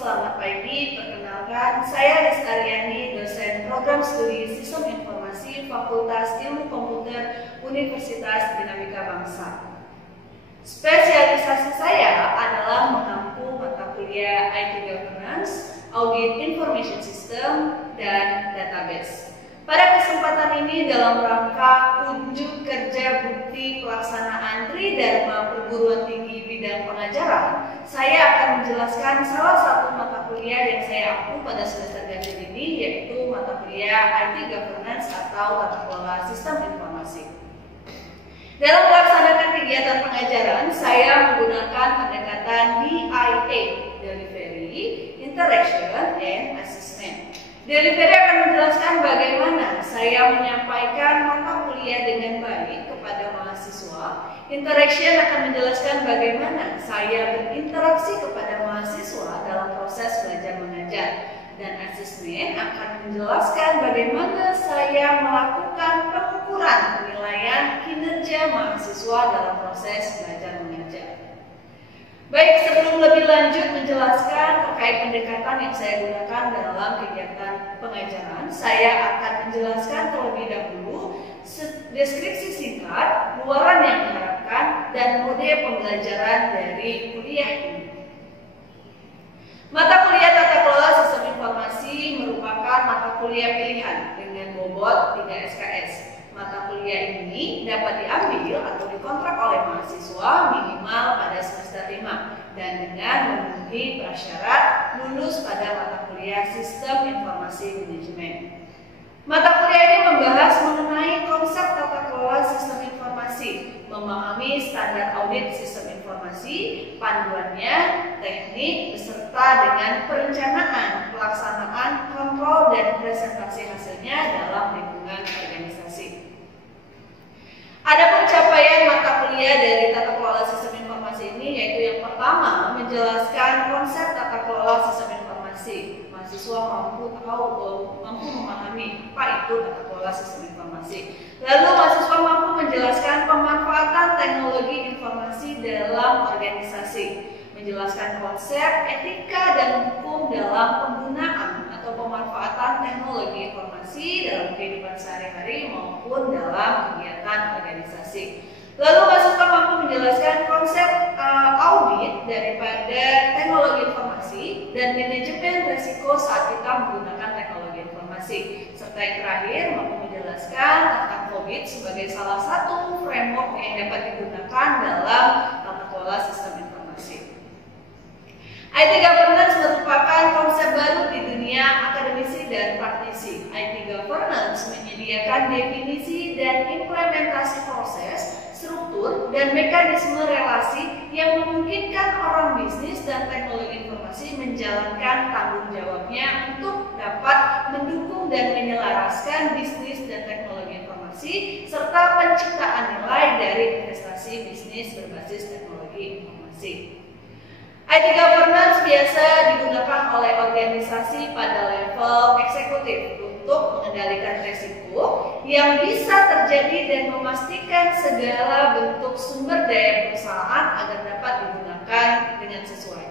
selamat pagi. Perkenalkan, saya Rizkaryani, dosen Program Studi Sistem Informasi Fakultas Ilmu Komputer Universitas Dinamika Bangsa. Spesialisasi saya adalah mengampu mata kuliah IT Governance, Audit Information System, dan Database. Pada kesempatan ini dalam rangka unjuk kerja bukti pelaksanaan Tridharma Perguruan Tinggi bidang pengajaran, saya akan menjelaskan salah satu mata kuliah yang saya ampu pada semester ganjil ini, yaitu mata kuliah IT Governance atau Tata Kelola Sistem Informasi. Dalam melaksanakan kegiatan pengajaran, saya menggunakan pendekatan DIA, Delivery, Interaction, and Assessment. Delivery akan menjelaskan bagaimana saya menyampaikan mata kuliah dengan baik kepada mahasiswa. Interaction akan menjelaskan bagaimana saya berinteraksi kepada mahasiswa dalam proses belajar mengajar. Dan assessment akan menjelaskan bagaimana saya melakukan pengukuran penilaian kinerja mahasiswa dalam proses belajar mengajar. Baik, sebelum lebih lanjut menjelaskan terkait pendekatan yang saya gunakan dalam kegiatan pengajaran, saya akan menjelaskan terlebih dahulu deskripsi singkat, luaran yang diharapkan, dan mode pembelajaran dari kuliah ini. Mata kuliah Tata Kelola Sistem Informasi merupakan mata kuliah pilihan dengan bobot 3 SKS. Mata kuliah ini dapat diambil atau dikontrak oleh mahasiswa minimal pada semester 5 dan dengan memenuhi prasyarat lulus pada mata kuliah Sistem Informasi Manajemen. Mata kuliah ini membahas mengenai konsep tata kelola sistem informasi, memahami standar audit sistem informasi, panduannya, teknik, beserta dengan perencanaan, pelaksanaan, kontrol, dan presentasi hasilnya dalam lingkungan organisasi. Adapun capaian mata kuliah dari tata kelola sistem informasi ini yaitu yang pertama, menjelaskan konsep tata kelola sistem informasi. Mahasiswa mampu memahami apa itu tata kelola sistem informasi. Lalu mahasiswa mampu menjelaskan pemanfaatan teknologi informasi dalam organisasi, menjelaskan konsep, etika, dan hukum dalam penggunaan atau pemanfaatan teknologi informasi dalam kehidupan sehari-hari maupun dalam kegiatan organisasi. Lalu mahasiswa mampu menjelaskan konsep audit daripada teknologi informasi dan manajemen risiko saat kita menggunakan teknologi informasi. Serta yang terakhir mampu menjelaskan tentang COVID sebagai salah satu framework yang dapat digunakan dalam tata kelola sistem informasi. IT Governance merupakan konsep baru di dunia akademisi dan praktisi. IT Governance menyediakan definisi dan implementasi proses, struktur, dan mekanisme relasi yang memungkinkan orang bisnis dan teknologi informasi menjalankan tanggung jawabnya untuk dapat mendukung dan menyelaraskan bisnis dan teknologi informasi serta penciptaan nilai dari investasi bisnis berbasis teknologi informasi. IT Governance biasa digunakan oleh organisasi pada level eksekutif untuk mengendalikan risiko yang bisa terjadi dan memastikan segala bentuk sumber daya perusahaan agar dapat digunakan dengan sesuai.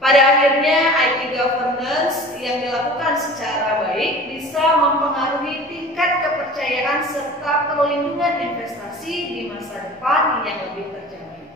Pada akhirnya, IT Governance yang dilakukan secara baik bisa mempengaruhi tingkat kepercayaan serta perlindungan investasi di masa depan yang lebih terjamin.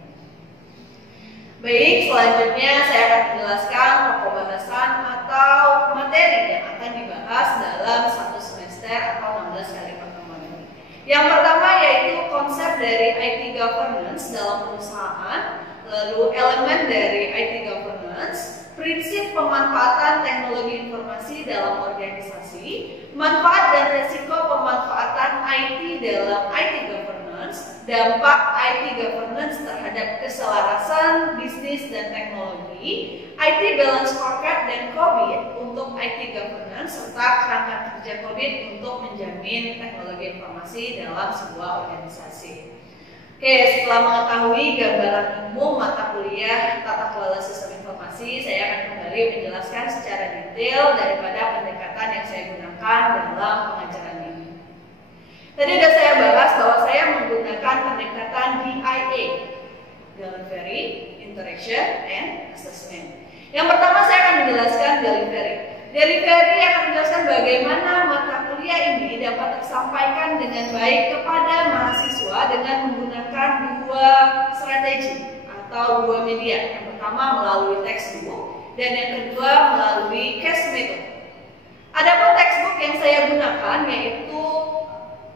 Baik, selanjutnya saya akan menjelaskan pokok bahasan atau materi yang akan dibahas dalam satu semester atau 16 kali pertemuan ini. Yang pertama yaitu konsep dari IT Governance dalam perusahaan, lalu elemen dari IT Governance, prinsip pemanfaatan teknologi informasi dalam organisasi, manfaat dan risiko pemanfaatan IT dalam IT Governance, dampak IT Governance terhadap keselarasan bisnis dan teknologi, IT Balance Scorecard dan COVID untuk IT Governance, serta kerangka kerja COVID untuk menjamin teknologi informasi dalam sebuah organisasi. Oke, setelah mengetahui gambaran umum mata kuliah Tata Kelola Sistem Informasi, saya akan kembali menjelaskan secara detail daripada pendekatan yang saya gunakan dalam pengajaran ini. Tadi sudah saya bahas bahwa saya menggunakan pendekatan DIA, Delivery, Interaction, and Assessment. Yang pertama saya akan menjelaskan delivery. Delivery akan menjelaskan bagaimana mata kuliah ini dapat tersampaikan dengan baik kepada mahasiswa dengan menggunakan dua strategi atau dua media. Yang pertama melalui textbook dan yang kedua melalui case method. Adapun textbook yang saya gunakan yaitu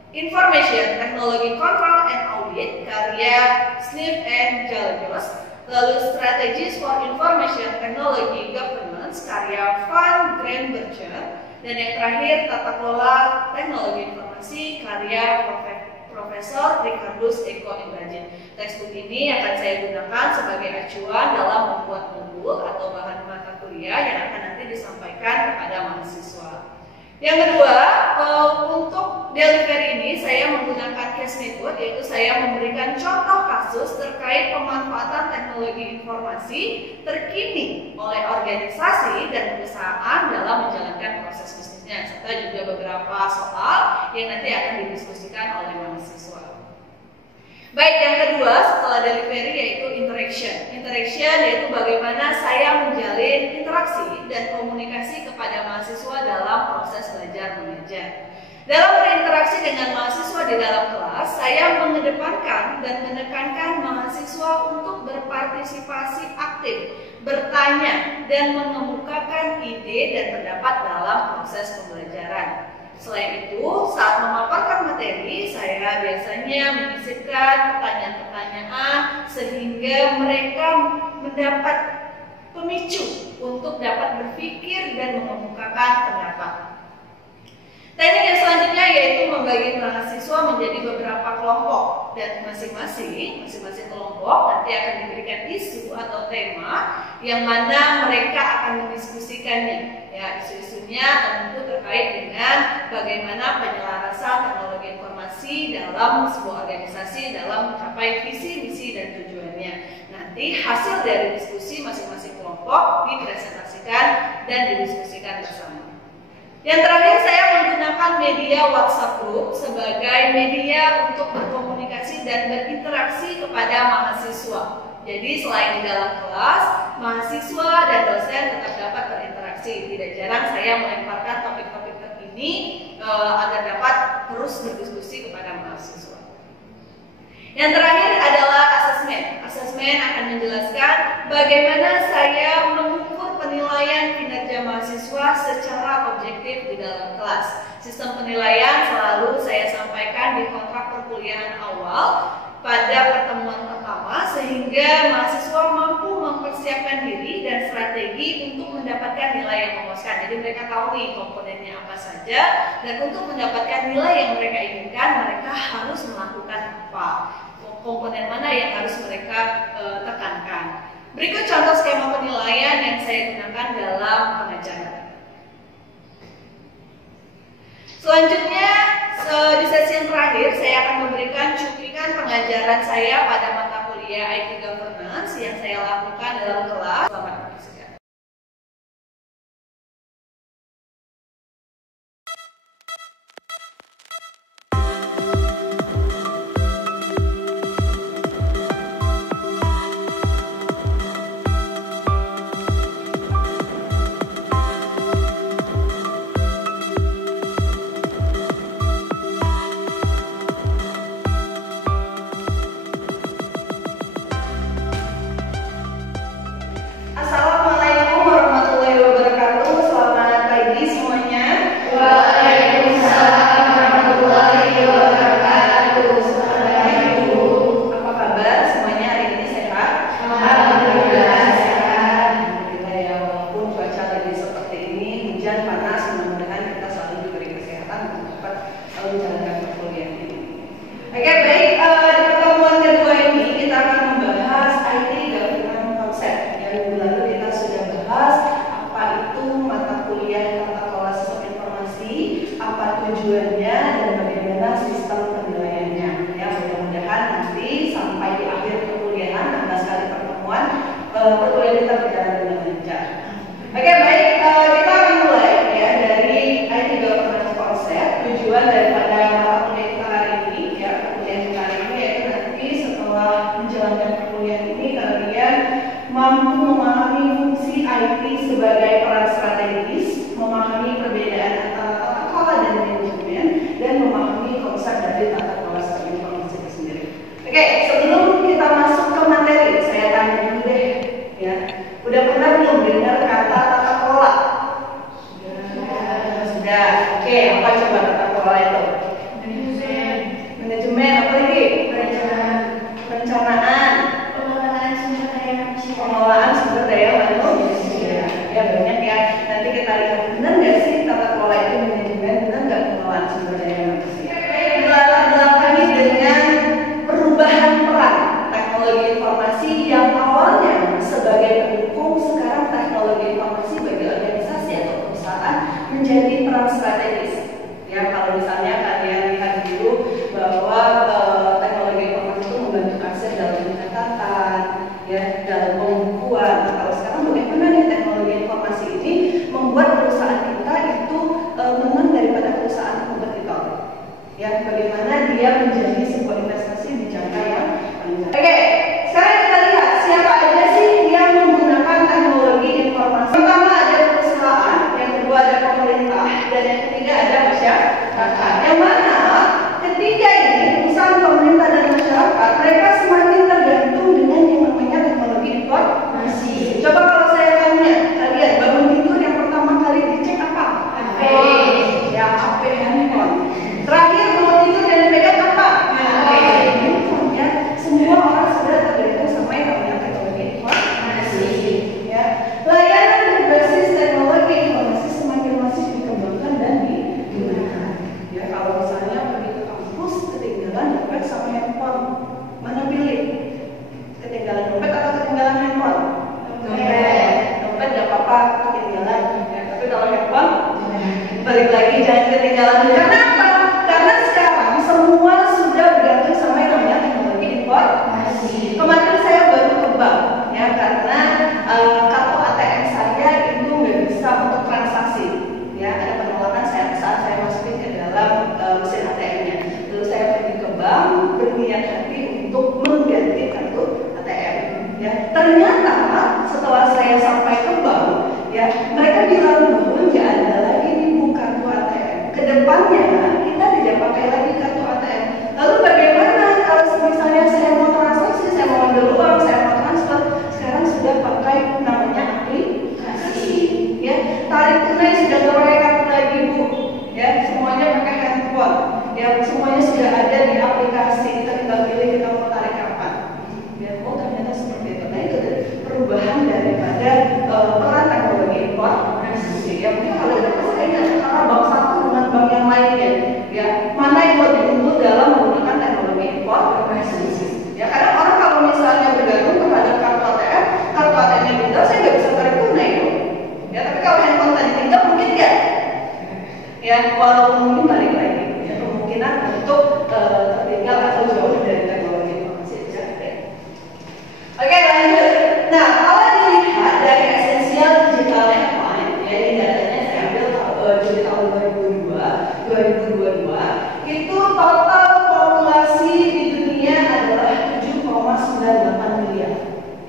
Information Technology Control and Audit karya Smith and Jalajos, lalu Strategies for Information Technology Governance karya Van Grenbergen, dan yang terakhir Tata Kelola Teknologi Informasi karya Profesor Ricardus Eko Ibrahim. Textbook ini akan saya gunakan sebagai acuan dalam membuat modul atau bahan mata kuliah yang akan nanti disampaikan kepada mahasiswa. Yang kedua, untuk delivery ini saya menggunakan case method, yaitu saya memberikan contoh kasus terkait pemanfaatan teknologi informasi terkini oleh organisasi dan perusahaan dalam menjalankan proses bisnisnya, serta juga beberapa soal yang nanti akan didiskusikan oleh mahasiswa. Baik, yang kedua setelah delivery yaitu interaction. Interaction yaitu bagaimana saya menjalin interaksi dan komunikasi kepada mahasiswa dalam proses belajar mengajar. Dalam berinteraksi dengan mahasiswa di dalam kelas, saya mengedepankan dan menekankan mahasiswa untuk berpartisipasi aktif, bertanya, dan mengemukakan ide dan pendapat dalam proses pembelajaran. Selain itu, saat memaparkan materi, saya biasanya menyisipkan pertanyaan-pertanyaan sehingga mereka mendapat pemicu untuk dapat berpikir dan mengemukakan pendapat. Teknik yang selanjutnya yaitu membagi mahasiswa menjadi beberapa kelompok, dan masing-masing kelompok nanti akan diberikan isu atau tema yang mana mereka akan mendiskusikannya. Ya, isu-isunya tentu terkait dengan bagaimana penyelarasan teknologi informasi dalam sebuah organisasi dalam mencapai visi, misi, dan tujuannya. Nanti hasil dari diskusi masing-masing kelompok dipresentasikan dan didiskusikan bersama. Yang terakhir, saya menggunakan media WhatsApp Group sebagai media untuk berkomunikasi dan berinteraksi kepada mahasiswa. Jadi selain di dalam kelas, mahasiswa dan dosen tetap dapat berinteraksi. Tidak jarang saya melemparkan topik-topik terkini agar dapat terus berdiskusi kepada mahasiswa. Yang terakhir adalah asesmen. Asesmen akan menjelaskan bagaimana saya mengukur penilaian kinerja mahasiswa secara objektif di dalam kelas. Sistem penilaian selalu saya sampaikan di kontrak perkuliahan awal pada pertemuan pertama sehingga mahasiswa mampu mempersiapkan diri dan strategi untuk mendapatkan nilai yang memuaskan. Jadi mereka tahu nih komponennya apa saja, dan untuk mendapatkan nilai yang mereka inginkan mereka harus melakukan apa, komponen mana yang harus mereka tekankan. Berikut contoh skema penilaian yang saya gunakan dalam pengajaran. Selanjutnya, di sesi yang terakhir saya akan memberikan cuplikan pengajaran saya pada mata kuliah IT Governance yang saya lakukan dalam kelas. Selamat menyaksikan. IT sebagai peran strategis, memahami perbedaan antara tata kelola dan manajemen, dan memahami konsep dari tata kelola sistem informasi itu sendiri. Oke, sebelum kita masuk ke materi, saya tanya dulu deh, ya, udah pernah belum dengar kata tata kelola? Sudah. Oke, apa coba tata kelola itu? Manajemen, apa lagi? Perencanaan, pengelolaan sumber daya manusia. Ya banyak ya. Nanti kita lihat benar nggak sih tata kelola itu manajemen, benar nggak pengelolaan sumber daya manusia? Dilatar belakangi dengan perubahan peran teknologi informasi yang awalnya sebagai pendukung, sekarang teknologi informasi bagi organisasi atau perusahaan menjadi peran strategis. Ya, kalau misalnya kalian lihat dulu bahwa teknologi informasi itu membantu akses dalam pencatatan, ya, dalam pembukuan. Nah, kalau sekarang bagaimana nih teknologi informasi ini membuat perusahaan kita itu menang daripada perusahaan kompetitor? Ya, bagaimana dia menjadi sebuah investasi di jangka yang panjang. Oke, sekarang kita lihat siapa aja sih yang menggunakan teknologi informasi. Pertama ada perusahaan, yang kedua ada pemerintah, dan yang ketiga ada masyarakat. Yang mana ketiga ini, perusahaan, pemerintah, dan masyarakat, mereka semakin tergantung dengan yang namanya teknologi informasi. Coba kalau saya tanya kalian, bangun tidur yang pertama kali dicek apa? HP. Ya, HP handphone. Terakhir bangun tidur dan dipegang apa? HP. Handphone. Ya, semua orang sudah tergantung sama yang namanya teknologi informasi. Ya, layanan berbasis teknologi informasi semakin masif dikembangkan dan digunakan. Ya, kalau misalnya pergi ke kampus ketinggalan dompet sama handphone, mana pilih? Ketinggalan dompet atau ketinggalan handphone? Dompet gak apa-apa ketinggalan, ya, tapi kalau handphone balik lagi jangan ketinggalan. Karena apa? Karena sekarang semua sudah bergantung sama yang namanya teknologi informasi. Kemarin saya baru ke bank, ya, karena kartu ATM saya itu nggak bisa untuk transaksi. Ya, ada penolakan saat saya masukin ke dalam mesin ATM-nya. Lalu saya pergi ke bank berniat hati untuk mengganti kartu ATM. Ya, ternyata setelah saya sampai ke bank, ya, mereka bilang bahwa nggak ada lagi nih Bu kartu ATM. Kedepannya kita tidak pakai lagi kartu ATM. Lalu bagaimana kalau misalnya saya mau transaksi, saya mau ambil uang, saya mau transfer, sekarang sudah pakai namanya aplikasi. Ya, tarik tunai sudah nggak pakai kartu lagi Bu. Ya, semuanya pakai handphone. Ya, semuanya sudah ada di aplikasi. Kita tinggal pilih kita mau tarik kapan. Ya, oh ternyata seperti itu. Nah, itu perubahan daripada peran teknologi informasi. Ya, mungkin kalau kita persaingan antara bank satu dengan bank yang lainnya, ya, mana yang lebih unggul dalam menggunakan teknologi informasi. Ya, karena orang kalau misalnya bergantung terhadap kartu ATM-nya tinggal, saya nggak bisa tarik tunai. Ya, tapi kalau handphone tadi tinggal mungkin nggak. Ya, walaupun mungkin balik lagi, ya, kemungkinan untuk tertinggal atau jauh dari teknologi informasi bisa ada. Oke, lanjut. Nah, kalau dilihat dari esensial digital line, ya, ini datanya saya ambil dari tahun 2022, itu total populasi di dunia adalah 7,98 miliar.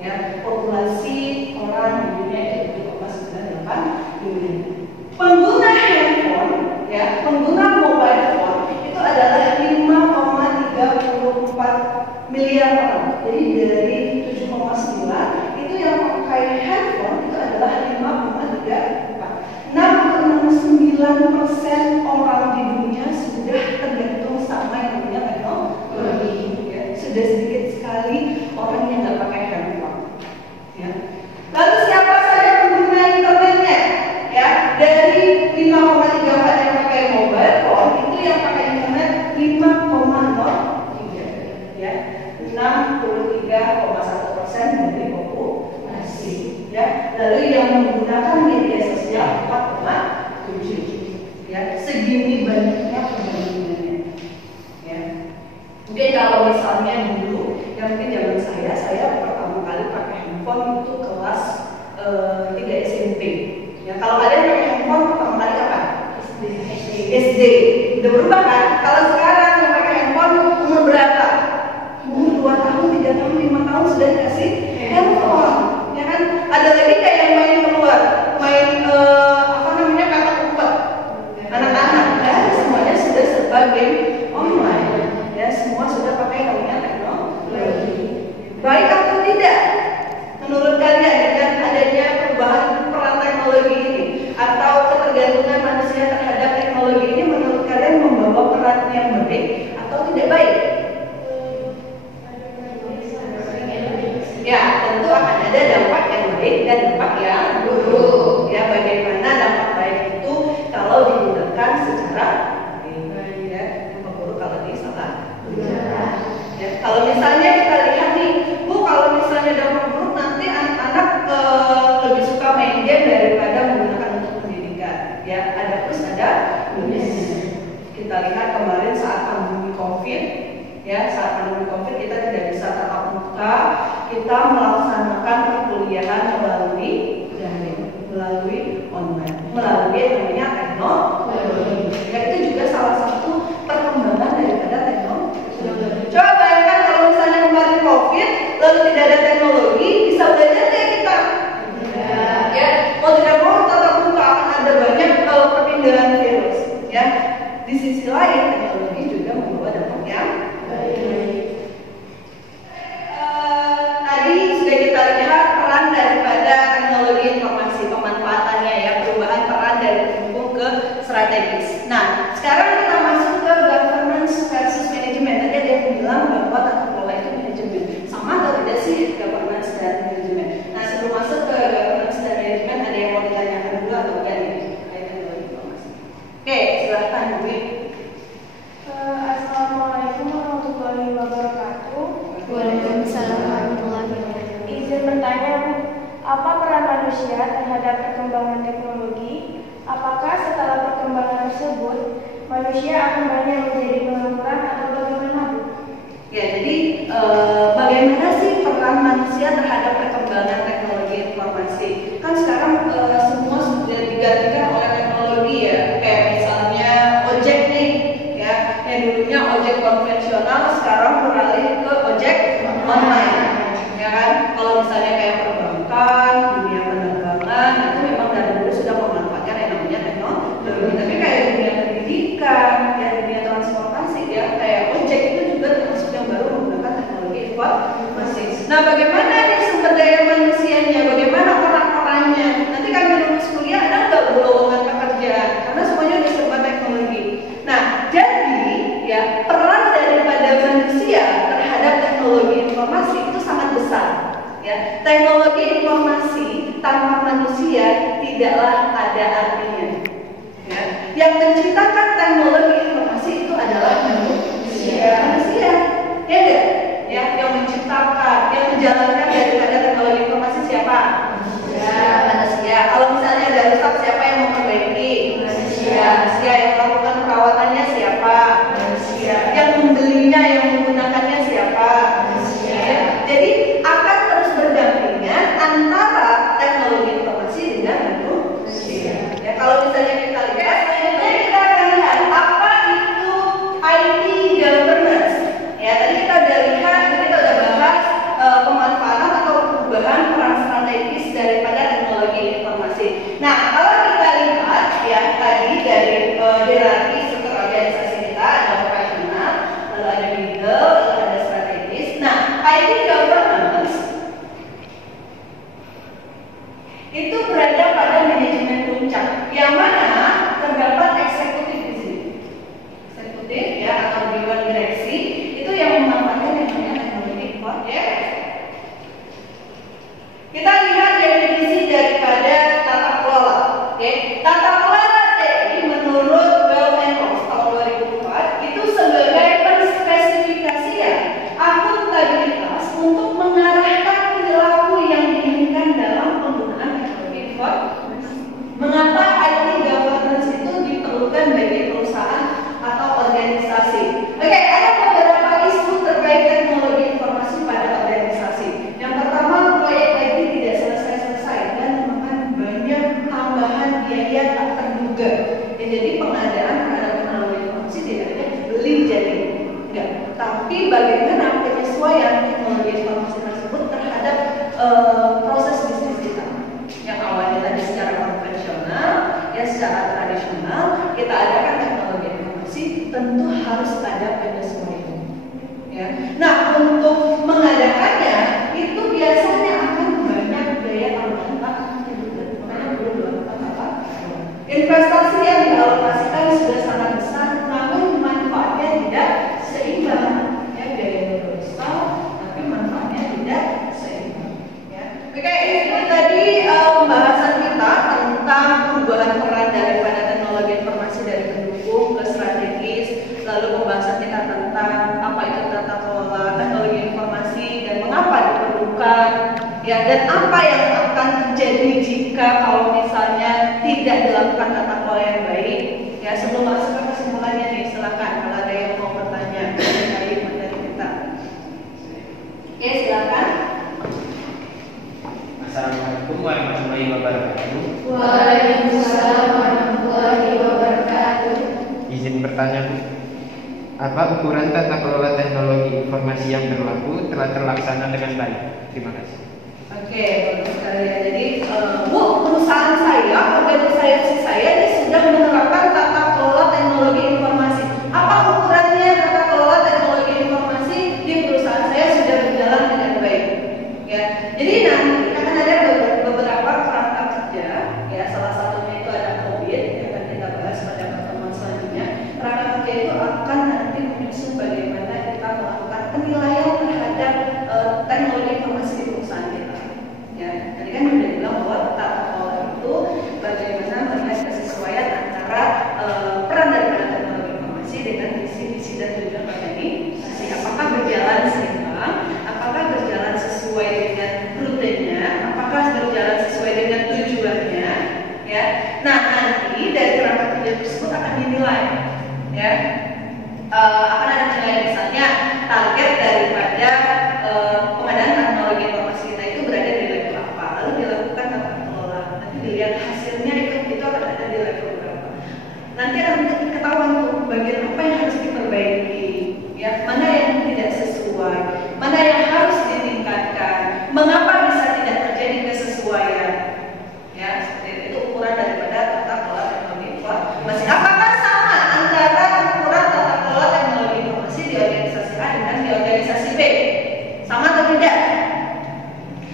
Ya, populasi orang di dunia itu 7,98 miliar. Pengguna handphone, ya, pengguna mobile phone itu adalah 5,34 miliar orang. Jadi dari 7,9 itu yang pakai handphone itu adalah 5,34. 69% orang di dunia sudah tergantung sama yang namanya teknologi. Ya, sudah sedikit sekali orang yang nggak pakai handphone. Ya. Lalu siapa saja pengguna internetnya? Ya, dari 5,34 yang pakai mobile phone itu yang pakai internet 5,03. Ya, 63,1% dari populasi. Ya, lalu yang menggunakan media sosial 4,7. Ya, segini banyaknya perbandingannya. Ya, mungkin kalau misalnya dulu, yang mungkin zaman saya pertama kali pakai handphone itu kelas 3 SMP. Ya, kalau kalian pakai handphone pertama kali kapan? SD. Udah berubah kan? Kalau sekarang yang pakai handphone umur berapa? Umur 2 tahun, 3 tahun, 5 tahun sudah dikasih handphone. Ya kan? Ada lagi kayak yang main keluar. yang baik atau tidak baik? Ya, tentu akan ada dampak yang baik dan dampak yang buruk. Ya, bagaimana dampak baik itu kalau digunakan secara baik, ya, dampak buruk kalau disalah. Ya, kalau misalnya kita lihat nih, Bu, kalau misalnya dampak buruk nanti anak-anak lebih suka main game daripada menggunakan untuk pendidikan. Ya, ada plus ada minus. Kita lihat kemarin saat pandemi COVID, ya, saat pandemi COVID kita tidak bisa tatap muka, kita melaksanakan perkuliahan melalui daring, melalui online, melalui namanya teknologi. Ya, itu juga salah satu perkembangan daripada teknologi. Coba bayangkan kalau misalnya kemarin COVID, lalu tidak ada teknologi, bisa belajar nggak kita? Ya, mau tidak mau tatap muka akan ada banyak perpindahan virus. Ya, di sisi lain teknologi juga membawa dampak yang baik. Tadi sudah kita lihat peran daripada teknologi informasi, pemanfaatannya ya, perubahan peran dari pendukung ke strategis. Nah, sekarang kita masuk ke governance versus manajemen. Tadi ada yang bilang bahwa tata kelola itu manajemen. Sama atau tidak sih governance dan manajemen? Nah, sebelum masuk ke governance dan manajemen, ada yang mau ditanyakan dulu atau enggak nih? Teknologi informasi. Oke, silahkan Bu. Assalamualaikum warahmatullahi wabarakatuh. Waalaikumsalam warahmatullahi wabarakatuh. Izin bertanya, Bu, apa peran manusia terhadap perkembangan teknologi? Apakah setelah perkembangan tersebut, manusia akan banyak menjadi pengangguran atau bagaimana, Bu? Ya, jadi bagaimana sih peran manusia terhadap perkembangan teknologi informasi? Kan sekarang semua sudah digantikan oleh teknologi ya, kayak misalnya ojek nih, ya, yang dulunya ojek konvensional sekarang beralih ke ojek online, ya kan? Kalau misalnya kayak perbankan, dunia penerbangan, itu memang dari dulu sudah memanfaatkan yang namanya teknologi. Tapi kayak dunia pendidikan, ya dunia transportasi, ya kayak ojek itu juga termasuk yang baru menggunakan teknologi informasi. Nah, bagaimana nih sumber daya manusianya? Bagaimana orang-orangnya? Nanti kami lulus kuliah ada nggak lowongan pekerjaan? Karena semuanya udah serba teknologi. Nah, jadi ya peran daripada manusia terhadap teknologi informasi itu sangat besar. Ya, teknologi informasi tanpa manusia tidaklah ada artinya. Ya, yang menciptakan teknologi informasi itu adalah manusia. Manusia, ya enggak? Ya, yang menciptakan, yang menjalankan daripada teknologi informasi siapa? Manusia. Kalau misalnya ada rusak, siapa yang memperbaiki? Manusia. Yang melakukan perawatannya siapa? Manusia. Yang membelinya, yang menggunakannya siapa? Manusia. Jadi akan terus berdampingan antara teknologi informasi dengan manusia. Ya, kalau misalnya kita lihat, kita akan lihat apa itu IT governance. Ya, tadi kita udah lihat, kita udah bahas pemanfaatan atau perubahan peran strategis daripada teknologi informasi. Nah, kalau kita lihat ya tadi dari hierarki struktur organisasi kita ada operasional, lalu ada middle, lalu ada strategis. Nah, IT governance itu berada pada manajemen puncak, yang mana terdapat eksekutif di sini. Eksekutif ya atau dewan direksi itu yang memanfaatkan yang namanya teknologi informasi. Kita lihat definisi daripada tata kelola. Oke, tata kelola TI menurut Bell and Ross tahun 2004 itu sebagai penspesifikasian akuntabilitas untuk mengarahkan perilaku yang diinginkan dalam penggunaan teknologi informasi. Mengapa IT governance itu diperlukan bagi perusahaan atau organisasi? Oke, ada beberapa isu terkait teknologi informasi pada organisasi. Yang pertama, proyek IT tidak selesai-selesai dan memakan banyak tambahan biaya tak terduga. Ya, jadi pengadaan terhadap teknologi informasi tidak hanya beli jadi enggak, tapi bagaimana penyesuaian teknologi informasi tersebut terhadap proses bisnis kita. Yang awalnya tadi secara konvensional, ya secara tradisional, kita adakan teknologi informasi, tentu harus ada penyesuaian. Ya. Nah, untuk mengadakannya itu biasanya akan banyak biaya tambahan tak terduga. Makanya perlu dilakukan apa? Investasi yang dialokasikan sudah sangat besar, namun manfaatnya apa yang akan terjadi jika kalau misalnya tidak dilakukan tata kelola yang baik? Ya, sebelum masuk ke kesimpulannya nih, silakan kalau ada yang mau bertanya terkait materi kita. Oke, silakan. Assalamualaikum warahmatullahi wabarakatuh. Waalaikumsalam warahmatullahi wabarakatuh. Izin bertanya, Bu. Apa ukuran tata kelola teknologi informasi yang berlaku telah terlaksana dengan baik? Terima kasih. Oke, bagus sekali ya. Jadi, Bu, perusahaan saya, organisasi saya ini sudah menerapkan tata kelola teknologi informasi. Apa ukurannya tata kelola teknologi informasi di perusahaan saya sudah berjalan dengan baik? Ya, jadi nanti akan ada beberapa kerangka kerja. Ya, salah satunya itu ada COVID yang akan kita bahas pada pertemuan selanjutnya. Kerangka kerja itu akan nanti menyusun bagaimana kita melakukan penilaian terhadap teknologi informasi di perusahaan kita. Ya, tadi kan sudah bilang bahwa tata kelola itu bagaimana melihat kesesuaian antara peran daripada teknologi informasi dengan visi dan tujuan organisasi. Apakah berjalan seimbang? Apakah berjalan sesuai dengan rutenya? Apakah berjalan sesuai dengan tujuannya? Ya, nah nanti dari kerangka kerja tersebut akan dinilai. Ya, akan ada nilai misalnya target daripada pengadaan teknologi informasi kita itu berada di level apa, lalu dilakukan tata kelola, nanti dilihat hasilnya itu akan ada di level berapa, nanti akan ketahuan tuh bagian apa yang harus diperbaiki, ya, mana yang tidak sesuai, mana yang harus ditingkatkan, mengapa bisa tidak terjadi kesesuaian, ya, seperti itu ukuran daripada tata kelola teknologi informasi. Apakah sama antara ukuran tata kelola teknologi informasi di organisasi A dengan di organisasi B? Sama atau tidak?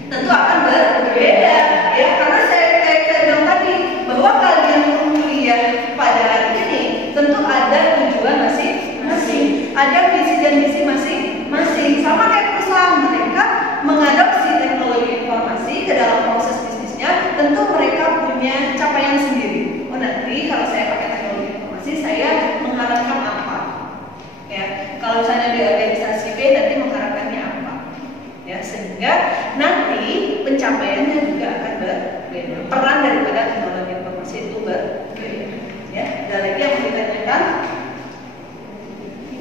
Tentu akan berbeda, ya, karena saya bilang tadi bahwa kalian kuliah pada hari ini tentu ada tujuan masing-masing, ada visi dan misi masing-masing. Sama kayak perusahaan, mereka mengadopsi teknologi informasi ke dalam proses bisnisnya, tentu mereka punya capaian sendiri. Oh, nanti kalau saya pakai teknologi informasi, saya mengharapkan apa? Ya, kalau misalnya di organisasi B nanti mengharapkannya apa? Ya, sehingga nanti pencapaiannya juga akan berbeda. Peran daripada teknologi informasi itu berbeda. Ya, ada lagi yang mau ditanyakan?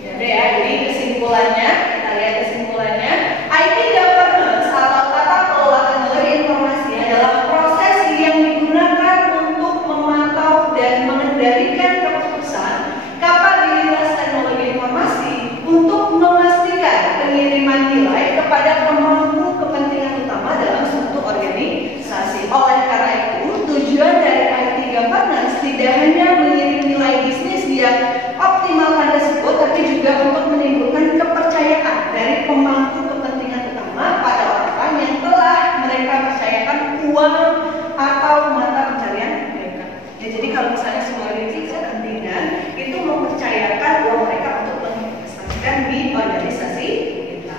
Ada ya. Jadi kesimpulannya, kita lihat kesimpulannya. IT governance atau tata kelola teknologi informasi adalah proses yang digunakan untuk memantau dan mengendalikan keputusan kapabilitas teknologi informasi untuk memastikan pengiriman nilai kepada pemangku kepentingan utama dalam suatu organisasi. Oleh karena itu, tujuan dari IT governance tidak hanya mengirim nilai bisnis yang optimal pada tersebut, tapi juga untuk menimbulkan kepercayaan dari pemangku kepentingan utama pada orang yang telah mereka percayakan uang atau mata pencarian mereka. Ya, jadi kalau misalnya sebuah organisasi kepentingan itu mempercayakan uang mereka untuk menginvestasikan di organisasi kita.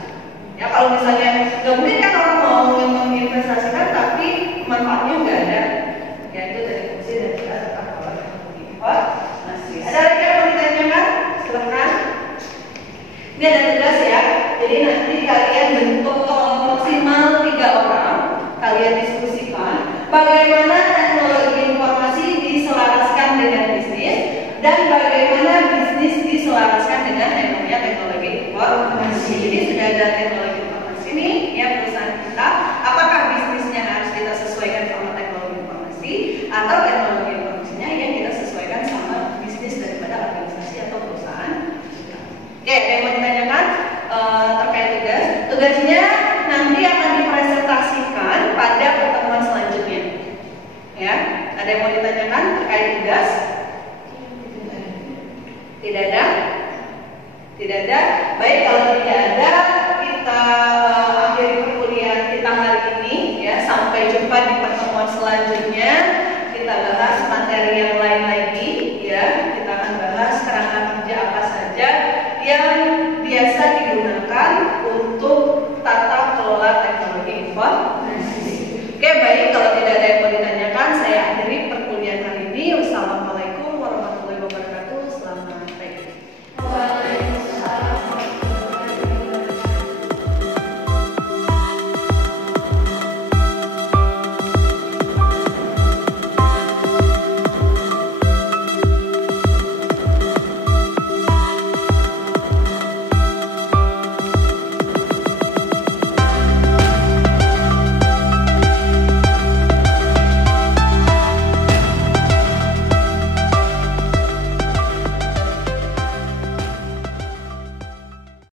Ya, kalau misalnya nggak mungkin kan orang mau menginvestasikan tapi manfaatnya nggak ada. Ya, itu dari fungsi dan juga tata kelola teknologi informasi. Ada lagi yang mau ditanyakan? Silakan. Ini ada tugas ya. Jadi nanti kalian bentuk kelompok maksimal 3 orang. Kalian diskusikan bagaimana teknologi informasi diselaraskan dengan bisnis dan bagaimana bisnis diselaraskan dengan namanya teknologi informasi. Jadi sudah ada teknologi informasi ini ya perusahaan kita. Apakah bisnisnya harus kita sesuaikan sama teknologi informasi atau teknologi informasinya yang kita sesuaikan sama bisnis daripada organisasi atau perusahaan? Oke, ada yang mau ditanyakan terkait tugas? Tugasnya nanti akan dipresentasikan pada pertemuan selanjutnya. Ya, ada yang mau ditanyakan terkait tugas? Tidak ada? Tidak ada? Baik, kalau tidak ada, kita akhiri perkuliahan kita hari ini ya. Sampai jumpa di pertemuan selanjutnya.